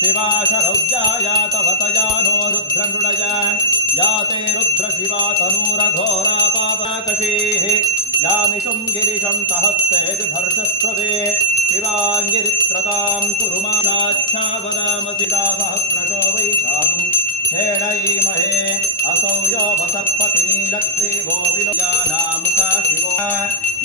शिवाशरौद्याय तवतया नो रुद्रमृडय या ते रुद्रशिवा तनूरघोरा पापकशीः यामिषं गिरिशं सहस्ते बिभर्षस्त्ववे शिवाङ्गिरित्रतां कुरु माच्छावदामसिदा सहस्रशो वैशाखं हेणयीमहे असौ यो वसर्पति नीलग्रीवो विलोयानामुखा शिवो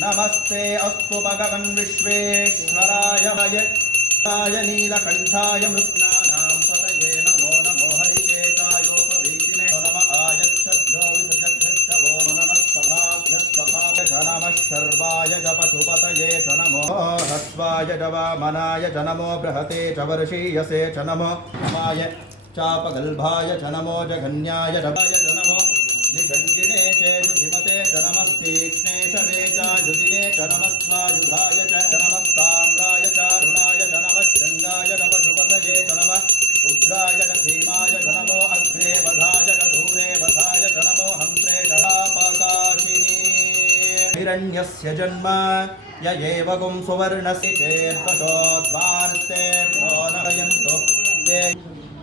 नमस्ते अस्तु भगवन् विश्वेश्वराय वयकाय नीलकण्ठाय मृत्नानां पतये नमो नमो हरिकेशायोपवीतिने नम आयच्छद्भ्यो विसृजद्भ्यश्चवो नमः सभाभ्यः नमः शर्वाय च पशुपतये च नमो हस्वाय च वामनाय च नमो बृहते च वर्षीयसे च नमो माय चापगल्भाय च नमो जघन्याय रवाय च नमो निषङ्गिने चेषुधिमते च नमस्तीक्ष्णे शवेचायुधिने च नमस्वायुधाय च नमस्ताम्राय चारुणाय च नमः शृङ्गाय नमशुपतये च नमः उग्राय च धीमाय च नमो अग्रे वधाय च दूरे वधाय च नमो हन्त्रे दहापकाशिनी हिरण्यस्य जन्म य एव गुं सुवर्णस्य चेत्तशोद्वार्ते नयन्तु ते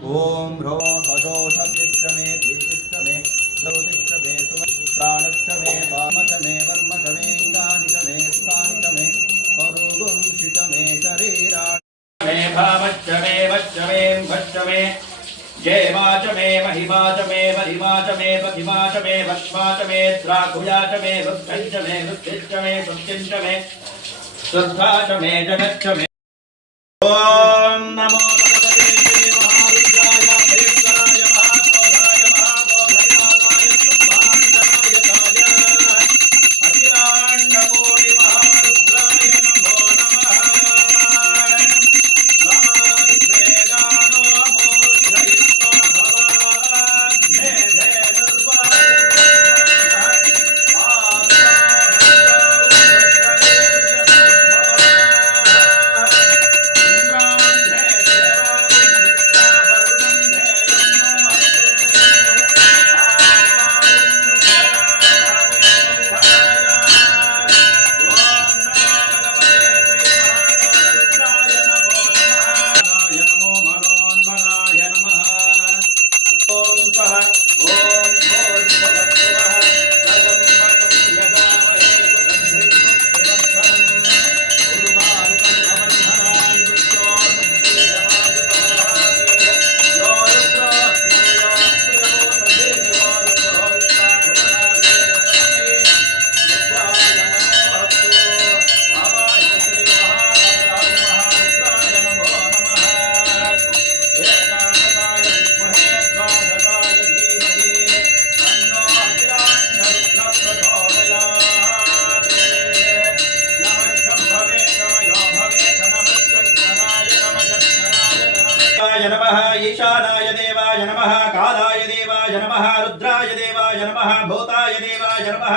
ओम ह्रो सजोषतिश्च मे धीतिश्च मे श्रौतिश्च मे प्राणश्च मे वामच मे वर्मच मेऽङ्गानि च मे स्थानि च मे परुगुंषि च मे शरीराणि मे भावश्च मे वच्च मे भच्च मे जयमा च मे महिमा च मे वरिमा च मे प्रतिमा च मे भस्मा च मे द्राकुया च मे वृद्धं च मे वृद्धिश्च मे सत्यं च मे श्रद्धा च मे जगच्च मे ओम नमो नमः ईशानाय देवाय नमः कालाय देवाय नमः रुद्राय देवाय नमः भूताय देवाय नमः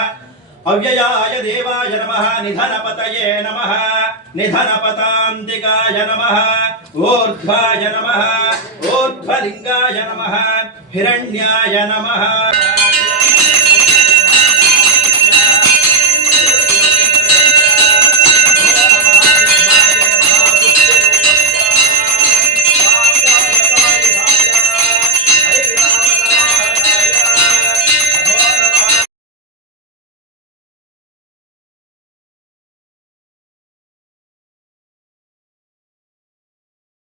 अव्ययाय देवाय नमः निधनपतये नमः निधनपतान्तिकाय नमः ऊर्ध्वाय नमः ऊर्ध्वलिङ्गाय नमः हिरण्याय नमः